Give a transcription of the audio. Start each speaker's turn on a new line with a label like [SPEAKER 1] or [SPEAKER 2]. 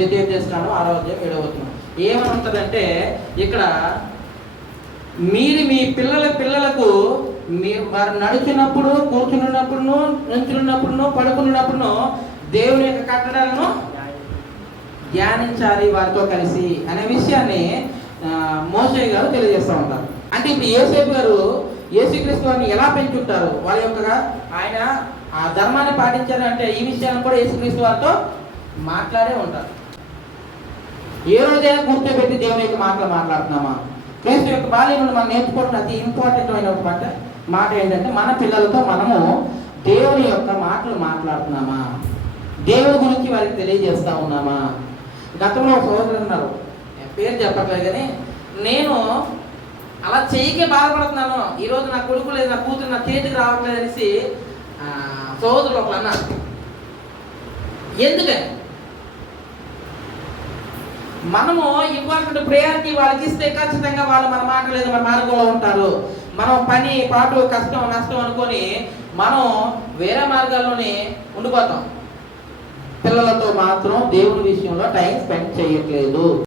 [SPEAKER 1] ద్వితీయ దేశకాండం ఆరో అధ్యాయం ఏడవ వచనం. ఇక్కడ మీరు మీ పిల్లల పిల్లలకు మీ వారు నడుచున్నప్పుడు కూర్చున్నప్పుడును నుంచున్నప్పుడును పడుకున్నప్పుడును దేవుని యొక్క కట్టడాలను ధ్యానించాలి వారితో కలిసి అనే విషయాన్ని ఆ, మోసే గారు తెలియజేస్తూ ఉంటారు. అంటే ఇప్పుడు ఏసేపు గారు యేసుక్రీస్తు వారిని ఎలా పెంచుంటారు? వాళ్ళ యొక్క ఆయన ఆ ధర్మాన్ని పాటించారు అంటే ఈ విషయాన్ని కూడా యేసుక్రీస్తు వారితో మాట్లాడే ఉంటారు. ఏ రోజైనా గుర్తుపెట్టి దేవుని యొక్క మాటలు మాట్లాడుతున్నామా? క్రీస్తు యొక్క బాల్యం నుండి మనం నేర్చుకోవడం అతి ఇంపార్టెంట్ అయిన మాట ఏంటంటే మన పిల్లలతో మనము దేవుని యొక్క మాటలు మాట్లాడుతున్నామా? దేవుని గురించి వారికి తెలియజేస్తా ఉన్నామా? గతంలో ఒక ఉన్నారు. పేరు చెప్పట్లేదు కానీ నేను అలా చేయకే బాధపడుతున్నాను. ఈరోజు నా కొడుకు లేదు నా కూతురు నా చేతికి రావట్లేదు అనేసి సోదరులు ఒకళ్ళు అన్నారు. ఎందుకని? మనము ఇవ్వాల్సిన ప్రయారిటీ వాళ్ళకి ఇస్తే ఖచ్చితంగా వాళ్ళు మన మాట లేదు మన మార్గంలో ఉంటారు. మనం పని పాటు కష్టం నష్టం అనుకొని మనం వేరే మార్గాల్లోనే ఉండిపోతాం. పిల్లలతో మాత్రం దేవుని విషయంలో టైం స్పెండ్ చేయట్లేదు.